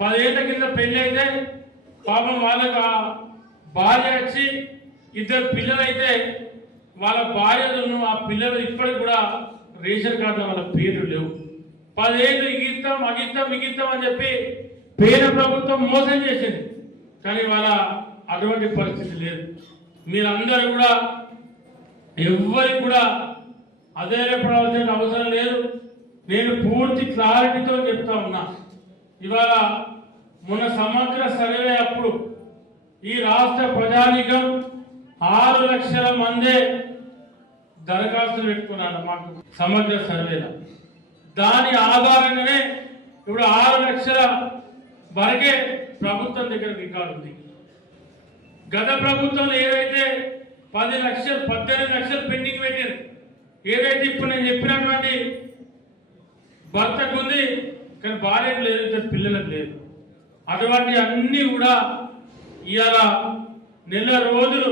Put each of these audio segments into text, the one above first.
పదేళ్ళ కింద పెళ్ళి అయితే పాపం వాళ్ళకు భార్య వచ్చి ఇద్దరు పిల్లలైతే వాళ్ళ భార్యలను ఆ పిల్లలు ఇప్పటికి కూడా రేషన్ కార్డు వాళ్ళ పేర్లు లేవు. పదేళ్ళు ఇగిస్తాం అగిస్తాం మిగిస్తాం అని చెప్పి పేద ప్రభుత్వం మోసం చేసింది. కానీ వాళ్ళ అటువంటి పరిస్థితి లేదు. మీరందరూ కూడా ఎవ్వరికి కూడా అధైర్యపడవలసిన అవసరం లేదు. నేను పూర్తి క్లారిటీతో చెప్తా ఉన్నా. ఇవాళ మొన్న సమగ్ర సర్వే అప్పుడు ఈ రాష్ట్ర ప్రజానికం ఆరు లక్షల మందే దరఖాస్తులు పెట్టుకున్నారు మాకు సమగ్ర సర్వేలో. దాని ఆధారంగానే ఇప్పుడు ఆరు లక్షల వరకే ప్రభుత్వం దగ్గర రికార్డు ఉంది. గత ప్రభుత్వంలో ఏవైతే పది లక్షలు పద్దెనిమిది లక్షలు పెండింగ్ పెట్టారు ఏదైతే ఇప్పుడు నేను చెప్పినటువంటి భర్తకు ఉంది కానీ భార్యకు లేదు ఇద్దరు పిల్లలకు లేదు. అటువంటి అన్నీ కూడా ఇవాళ నెల రోజులు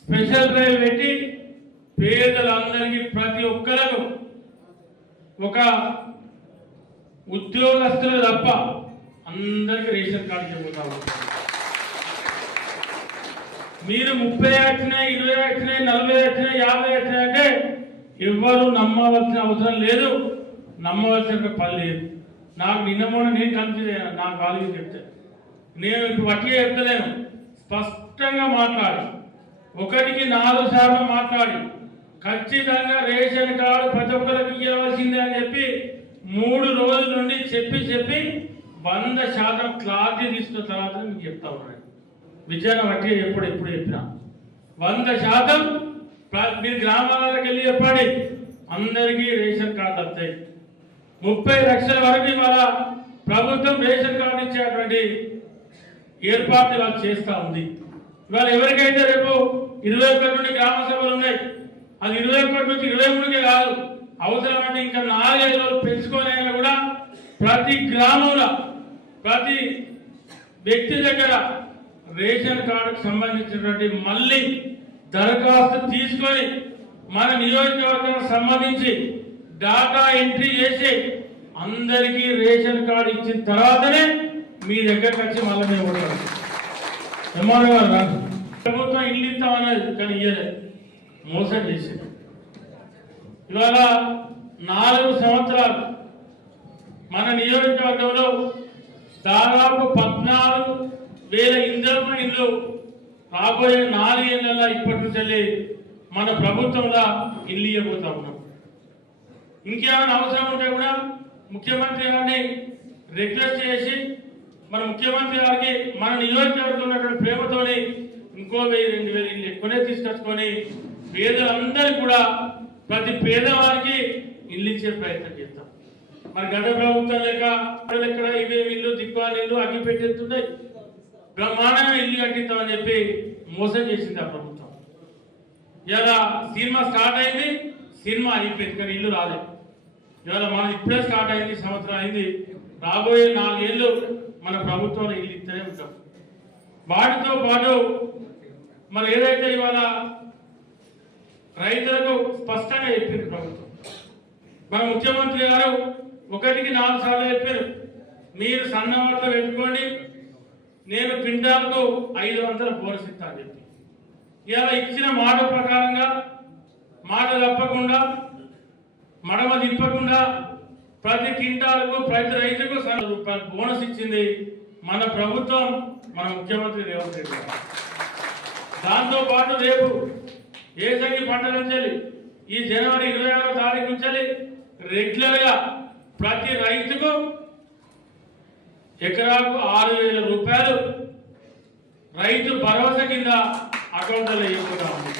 స్పెషల్ డ్రైవ్ పెట్టి పేదలందరికీ ప్రతి ఒక్కరకు ఒక ఉద్యోగస్తులు తప్ప అందరికీ రేషన్ కార్డు చెబుతాము మీరు ముప్పై వచ్చినాయి ఇరవై వచ్చినాయి నలభై వచ్చినాయి యాభై వచ్చినాయి అంటే ఎవ్వరు నమ్మవలసిన అవసరం లేదు. నమ్మవలసిన పని లేదు. నాకు నిన్న మొన్న నేను కన్ఫ్యూజ్ అయ్యాను నా కాలేజీ చెప్తే. నేను ఇప్పుడు వట్టిగా చెప్తలేను. స్పష్టంగా మాట్లాడి. ఒకటికి నాలుగు శాతం మాట్లాడి. ఖచ్చితంగా రేషన్ కార్డు ప్రతి ఒక్కరికి ఇవ్వవలసిందే అని చెప్పి మూడు రోజుల నుండి చెప్పి చెప్పి వంద శాతం క్లారిటీ తీసుకున్న తర్వాత మీకు చెప్తా ఉన్నాను విజయన బట్టి ఎప్పుడు ఎప్పుడు చెప్పినా. వంద శాతం మీరు గ్రామాలకు వెళ్ళి చెప్పండి. అందరికీ రేషన్ కార్డు వస్తాయి. ముప్పై లక్షల వరకు ఇవాళ ప్రభుత్వం రేషన్ కార్డు ఇచ్చేటువంటి ఏర్పాట్లు వాళ్ళు చేస్తా ఉంది. ఇవాళ ఎవరికైతే రేపు ఇరవై ఒకటి నుండి గ్రామ సభలు ఉన్నాయి అది ఇరవై ఒకటి నుంచి ఇరవై మూడుకే కాదు అవసరమంటే ఇంకా నాలుగైదు రోజులు పెంచుకోలేక కూడా ప్రతి గ్రామంలో ప్రతి వ్యక్తి దగ్గర రేషన్ కార్డుకు సంబంధించినటువంటి మళ్ళీ దరఖాస్తు తీసుకొని మన నియోజకవర్గానికి సంబంధించి డాటా ఎంట్రీ చేసి అందరికీ రేషన్ కార్డు ఇచ్చిన తర్వాతనే మీ దగ్గరకు వచ్చి మళ్ళీ మేము ఉంటాం ఎంఆర్ఓ గారు రాదు ప్రభుత్వం ఇల్లు ఇస్తామన్నది కానీ ఇయ్యలేదు మోసం చేసింది ఇవాళ నాలుగు సంవత్సరాలు మన నియోజకవర్గంలో దాదాపు పద్నాలుగు వేల ఇంధన ఇల్లు రాబోయే నాలుగేళ్ళలో ఇప్పటి నుంచి మన ప్రభుత్వంలో ఇల్లు ఇవ్వబోతా ఉన్నాం. ఇంకేమైనా అవసరం ఉంటే కూడా ముఖ్యమంత్రి గారిని రిక్వెస్ట్ చేసి మన ముఖ్యమంత్రి గారికి మన నియోజకవర్గంలో ఉన్నటువంటి ప్రేమతోని ఇంకో వెయ్యి రెండు వేలు ఇల్లు ఎక్కువనే తీసుకొచ్చుకొని పేదలందరికీ కూడా ప్రతి పేదవారికి ఇల్లు ఇచ్చే ప్రయత్నం చేస్తాం. మరి గత ప్రభుత్వం లేక ఎక్కడ ఇవే ఇల్లు దిక్వాలి ఇల్లు అగ్గి పెట్టేస్తున్నాయి బ్రహ్మాండమే ఇల్లు కట్టిస్తామని చెప్పి మోసం చేసింది ఆ ప్రభుత్వం. ఇలా సినిమా స్టార్ట్ అయింది. సినిమా అయిపోయింది కానీ ఇల్లు రాలేదు ఇవాళ మనం ఇప్పుడే స్టార్ట్ అయింది సంవత్సరం అయింది. రాబోయే నాలుగేళ్ళు మన ప్రభుత్వంలో ఇల్లు ఇస్తూనే ఉంటాం. వాటితో పాటు మరి ఏదైతే ఇవాళ రైతులకు స్పష్టంగా చెప్పింది ప్రభుత్వం. మన ముఖ్యమంత్రి గారు ఒకటికి నాలుగు సార్లు చెప్పారు మీరు సన్నవార్త పెట్టుకోండి నేను క్వింటాల్కు ఐదు వందల బోనస్ ఇస్తాను చెప్పి. ఇలా ఇచ్చిన మాట ప్రకారంగా మాట తప్పకుండా మడమ తిప్పకుండా ప్రతి కింటాలకు ప్రతి రైతుకు బోనస్ ఇచ్చింది మన ప్రభుత్వం మన ముఖ్యమంత్రి రేవంత్ రెడ్డి దాంతో పాటు రేపు ఏసంగి పంట నుంచి ఈ జనవరి ఇరవై ఆరో తారీఖు నుంచి రెగ్యులర్గా ప్రతి రైతుకు ఎకరాకు ఆరు వేల రూపాయలు రైతు భరోసా కింద అకౌంట్లో ఇవ్వకుండా ఉంది